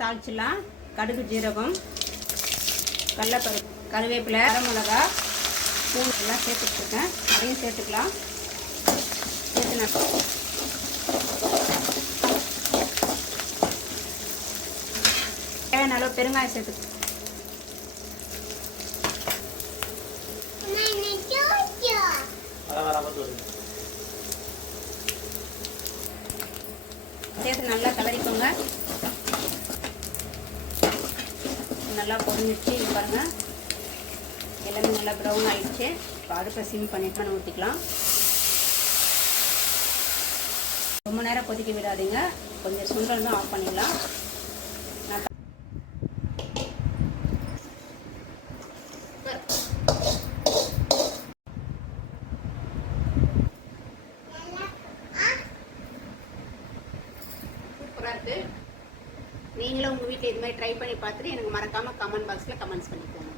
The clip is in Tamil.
தாளிச்சிடலாம். கடுகு, ஜீரகம், கடலைப்பருப்பு, கருவேப்பிலை, மிளகா, பூண்டு எல்லாம் சேர்த்துட்ருக்கேன். அதையும் சேர்த்துக்கலாம். சேர்த்து தேவையான அளவு பெருங்காயம் சேர்த்து நல்லா கலரிக்கோங்க. நல்லா பொரிஞ்சிச்சு. இது பாருங்கள், எல்லாமே நல்லா ப்ரௌன் ஆகிடுச்சு. இப்போ அடுப்பை சிம் பண்ணிட்டு நம்ம ஊற்றிக்கலாம். ரொம்ப நேரம் கொதிக்க விடாதீங்க. கொஞ்சம் சுண்டல் தான் ஆஃப் பண்ணிடலாம். சூப்பராக இருக்குது. நீங்களும் உங்கள் வீட்டில் இது மாதிரி ட்ரை பண்ணி பார்த்துட்டு எனக்கு மறக்காமல் கமெண்ட் பாக்ஸில் கமெண்ட்ஸ் பண்ணிக்கோங்க.